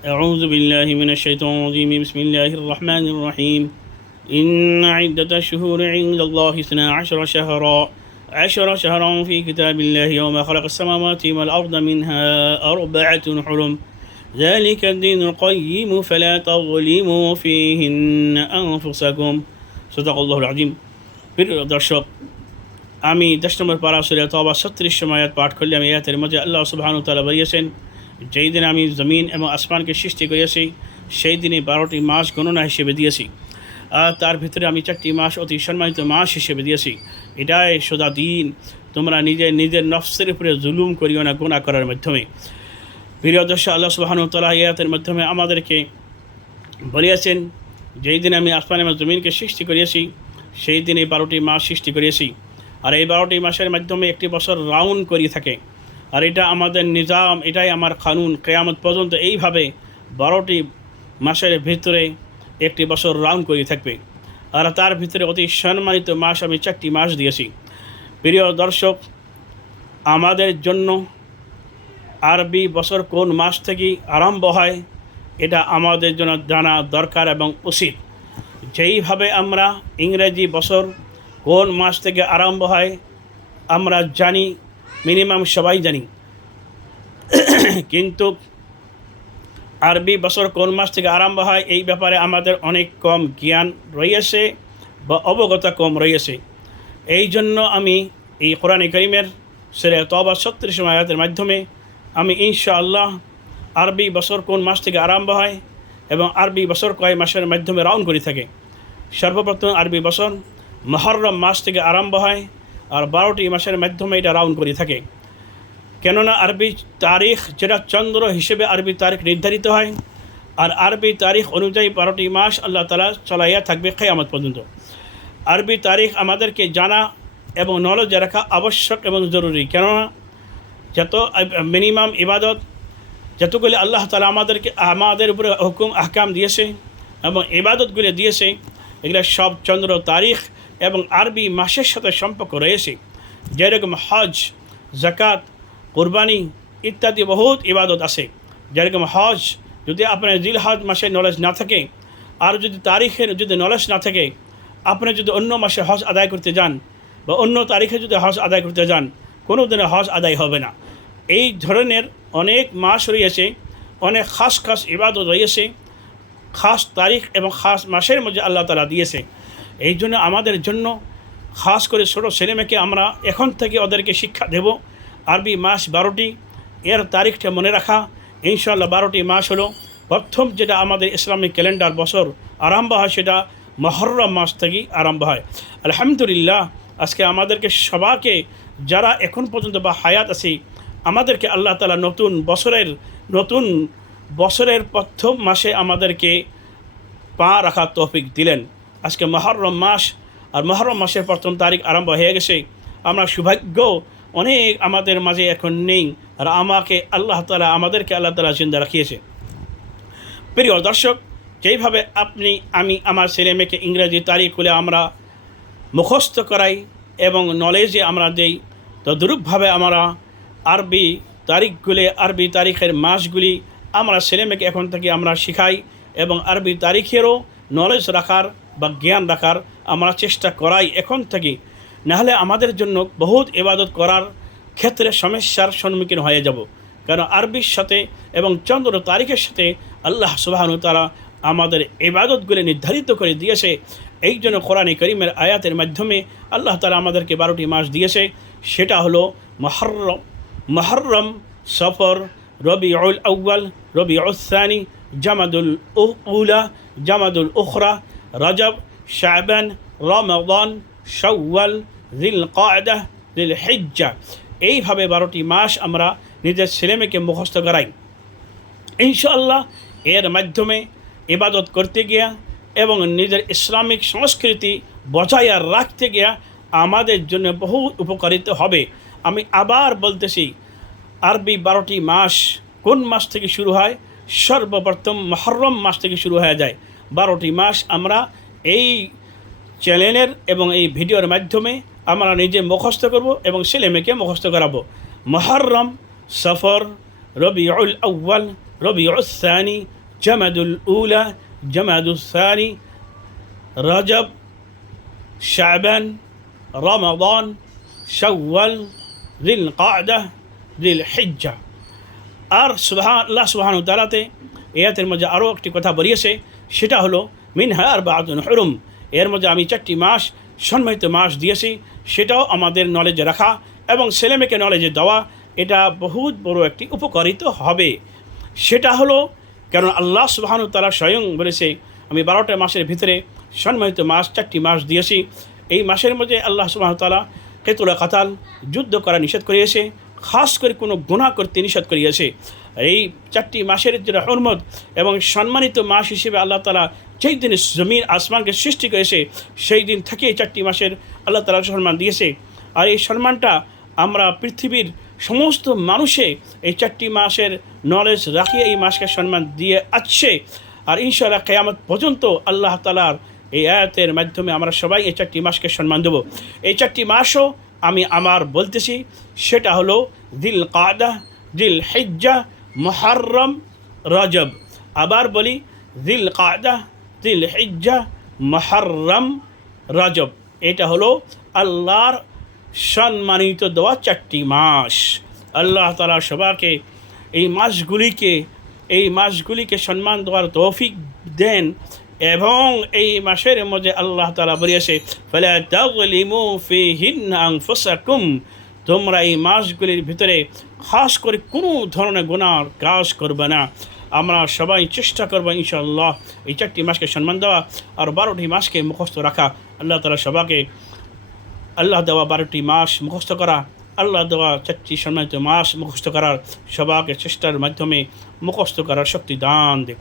أعوذ بالله من الشيطان الرجيم بسم الله الرحمن الرحيم إن عدة الشهور عند الله 12 شهرا في كتاب الله يوم خلق السماوات والأرض منها 4 حرم ذلك الدين القيم فلا تظلموا فيهن أنفسكم صدق الله العظيم প্রিয় দর্শক, আমি 10 নম্বর পারা সূরা তাওবা 36 আয়াত পাঠ করলে আমি আয়াতের মধ্যে আল্লাহ সুবহানাহু ওয়া তাআলা বলেছেন, যেই দিন আমি জমিন এবং আসমানকে সৃষ্টি করেছি সেই দিনে 12টি মাস গণনা হিসেবে দিয়েছি, আর তার ভিতরে আমি 4টি মাস অতি সম্মানিত মাস হিসেবে দিয়েছি। এটাই সোজা দিন, তোমরা নিজের নফসের উপরে জুলুম করিও না গুনাহ করার মাধ্যমে। প্রিয় দর্শক, আল্লাহ সুবহানাহু ওয়া তাআলা আয়াতের মাধ্যমে আমাদেরকে বলেছেন, যেই দিন আমি আসমান এবং জমিনকে সৃষ্টি করেছি সেই দিনে 12টি মাস সৃষ্টি করেছি, আর এই 12টি মাসের মাধ্যমে একটি বছর রাউন্ড করিয়ে থাকে। আর এটা আমাদের নিজাম, এটাই আমার কানুন, কিয়ামত পর্যন্ত এইভাবে 12টি মাসের ভিতরে একটি বছর রাউন্ড করিয়ে থাকবে। আর তার ভিতরে অতি সম্মানিত মাস আমি 4টি মাস দিয়েছি। প্রিয় দর্শক, আমাদের জন্য আরবি বছর কোন মাস থেকে আরম্ভ হয় এটা আমাদের জন্য জানা দরকার এবং উচিত। যেইভাবে আমরা ইংরেজি বছর কোন মাস থেকে আরম্ভ হয় আমরা জানি, মিনিমাম সবাই জানি, কিন্তু আরবি বছর কোন মাস থেকে আরম্ভ হয় এই ব্যাপারে আমাদের অনেক কম জ্ঞান রয়েছে বা অবগতা কম রয়েছে। এই জন্য আমি এই কোরআন কারীমের সূরা তাওবা 36 আয়াতের মাধ্যমে আমি ইনশাআল্লাহ আরবি বছর কোন মাস থেকে আরম্ভ হয় এবং আরবি বছর কয় মাসের মাধ্যমে রাউন্ড করে থাকে। সর্বপ্রথম আরবি বছর মুহররম মাস থেকে আরম্ভ হয়, আর 12টি মাসের মাধ্যমে এটা রাউন্ড করে থাকে। কেননা আরবি তারিখ যেটা চন্দ্র হিসেবে আরবি তারিখ নির্ধারিত হয়, আর আরবি তারিখ অনুযায়ী 12টি মাস আল্লাহ তাআলা চালাইয়া থাকবে কিয়ামত পর্যন্ত। আরবি তারিখ আমাদেরকে জানা এবং নলেজ রাখা আবশ্যক এবং জরুরি, কেননা যত মিনিমাম ইবাদত যতগুলি আল্লাহ তাআলা আমাদের উপরে হুকুম আহকাম দিয়েছে এবং ইবাদতগুলি দিয়েছে, এগুলো সব চন্দ্র তারিখ এবং আরবি মাসের সাথে সম্পর্ক রয়েছে। যেরকম হজ, জাকাত, কুরবানি ইত্যাদি বহুত ইবাদত আছে। যেরকম হজ, যদি আপনার জিলহজ মাসের নলেজ না থাকে আর যদি তারিখের যদি নলেজ না থাকে, আপনি যদি অন্য মাসে হজ আদায় করতে যান বা অন্য তারিখে যদি হজ আদায় করতে যান, কোনো দিনে হজ আদায় হবে না। এই ধরনের অনেক মাস রয়েছে, অনেক খাস খাস ইবাদত রয়েছে, খাস তারিখ এবং খাস মাসের মধ্যে আল্লাহ তাআলা দিয়েছে। এই জন্য আমাদের জন্য খাস করে ছোটো ছেলেমেয়েকে আমরা এখন থেকে ওদেরকে শিক্ষা দেব। আরবি মাস 12টি, এর তারিখটা মনে রাখা। ইনশাআল্লাহ 12টি মাস হলো, প্রথম যেটা আমাদের ইসলামিক ক্যালেন্ডার বছর আরম্ভ হয় সেটা মুহররম মাস থেকেই আরম্ভ হয়। আলহামদুলিল্লাহ, আজকে আমাদেরকে সবাইকে যারা এখন পর্যন্ত বা হায়াত আছি, আমাদেরকে আল্লাহ তাআলা নতুন বছরের প্রথম মাসে আমাদেরকে পা রাখার তৌফিক দিলেন। আজকে মুহররম মাস, আর মুহররম মাসের প্রথম তারিখ আরম্ভ হয়ে গেছে। আমরা সৌভাগ্য অনেক আমাদের মাঝে এখন নেই, আর আমাদেরকে আল্লাহ তাআলা জিন্দা রাখিয়েছে। প্রিয় দর্শক, যেইভাবে আমি আমার ছেলে মেয়েকে ইংরেজি তারিখগুলো আমরা মুখস্থ করাই এবং নলেজে আমরা দেই, তদ্রূপভাবে আমরা আরবি তারিখের মাসগুলি আমরা ছেলে মেয়েকে এখন থেকে আমরা শিখাই এবং আরবি তারিখেরও নলেজ রাখার বা জ্ঞান রাখার আমরা চেষ্টা করাই এখন থেকে। নাহলে আমাদের জন্য বহুত ইবাদত করার ক্ষেত্রে সমস্যার সম্মুখীন হয়ে যাব, কারণ আরবির সাথে এবং চন্দ্র তারিখের সাথে আল্লাহ সুবহানাহু ওয়া তাআলা আমাদের ইবাদতগুলি নির্ধারিত করে দিয়েছে। এই জন্য কোরআন কারীমের আয়াতের মাধ্যমে আল্লাহ তাআলা আমাদেরকে 12টি মাস দিয়েছে। সেটা হলো মুহররম, সফর, রবিউল আউয়াল, রবিউল সানি, জামাদুল উলা, জামাদুল উখরা, রজব, শাবান, রমাদান, শাওয়াল, যিলকাদা, যিলহিজ্জা। এইভাবে 12টি মাস আমরা নিজের ছেলেমেয়েকে মুখস্থ করাই। ইনশাআল্লাহ এর মাধ্যমে ইবাদত করতে গিয়া এবং নিজের ইসলামিক সংস্কৃতি বজায় রাখতে গিয়া আমাদের জন্য বহু উপকারিত হবে। আমি আবার বলতেছি, আরবি 12টি মাস কোন মাস থেকে শুরু হয়? সর্বপ্রথম মুহররম মাস থেকে শুরু হয়ে যায়। 12টি মাস আমরা এই চ্যানেলের এবং এই ভিডিওর মাধ্যমে আমরা নিজে মুখস্থ করব এবং ছেলে মেয়েকে মুখস্থ করাবো। মুহররম, সফর, রবিউল আউয়াল, রবিউল সানি, জামাদুল উলা, জামাদুল সানি, রজব, শাবান, রমাদান, শাওয়াল, জিল কাদা, জিল হিজ্জা। আর আল্লাহ সুবহানাহু ওয়া তাআলাতে এয়াতের মধ্যে আরও একটি কথা বলিয়েছে, সেটা হলো মিনহা আরবাআতুন হুরুম, এর মধ্যে আমি 4টি মাস সম্মানিত মাস দিয়েছি। সেটাও আমাদের নলেজে রাখা এবং ছেলেমেয়েকে নলেজে দেওয়া, এটা বহুত বড় একটি উপকারিত হবে। সেটা হলো, কারণ আল্লাহ সুবহানাহু ওয়া তাআলা স্বয়ং বলেছে আমি 12টা মাসের ভিতরে সম্মানিত মাস 4টি মাস দিয়েছি। এই মাসের মধ্যে আল্লাহ সুবহানাহু ওয়া তাআলা কেতুলা কাতাল, যুদ্ধ করা নিষেধ করিয়েছে, খাস করে কোনো গুনাহ করতে নিষেধ করিয়েছে। এই 4টি মাসের যেটা হুরমত এবং সম্মানিত মাস হিসেবে আল্লাহ তাআলা যেই দিনে জমিন আসমানকে সৃষ্টি করেছে, সেই দিন থেকে 4টি মাসের আল্লাহ তাআলা সম্মান দিয়েছে। আর এই সম্মানটা আমরা পৃথিবীর সমস্ত মানুষে এই 4টি মাসের নলেজ রাখিয়ে এই মাসকে সম্মান দিয়ে আসছে। আর ইনশাআল্লাহ কিয়ামত পর্যন্ত আল্লাহ তাআলার এই আয়াতের মাধ্যমে আমরা সবাই এই 4টি মাসকে সম্মান দেব। এই 4টি মাসও আমি আমার বলতেছি, সেটা হলো জিল কাদা, জিল হিজ্জা, মুহররম, রজব। আবার বলি, জিল কাদা, জিল হিজ্জা, মুহররম, রজব। এটা হলো আল্লাহর সম্মানিত দেওয়া 4টি মাস। আল্লাহ তাআলা সবাইকে এই মাসগুলিকে সম্মান দেওয়ার তৌফিক দেন। এবং এই মাসের মধ্যে আল্লাহ তাআলা বলেছে, ফালা তাযলিমু ফীহিন্না আনফুসাকুম, তোমরা এই মাসগুলির ভিতরে খাস করে কোনো ধরনের গুনার কাজ করবে না। আমরা সবাই চেষ্টা করবো ইনশাআল্লাহ এই 4টি মাসকে সম্মান দেওয়া আর 12টি মাসকে মুখস্থ রাখা। আল্লাহ তাআলা সবাইকে আল্লাহ দেওয়া 12টি মাস মুখস্থ করা, আল্লাহ দেওয়া 4টি সম্মানিত মাস মুখস্থ করার সবাইকে চেষ্টার মাধ্যমে মুখস্থ করার শক্তি দান দেব।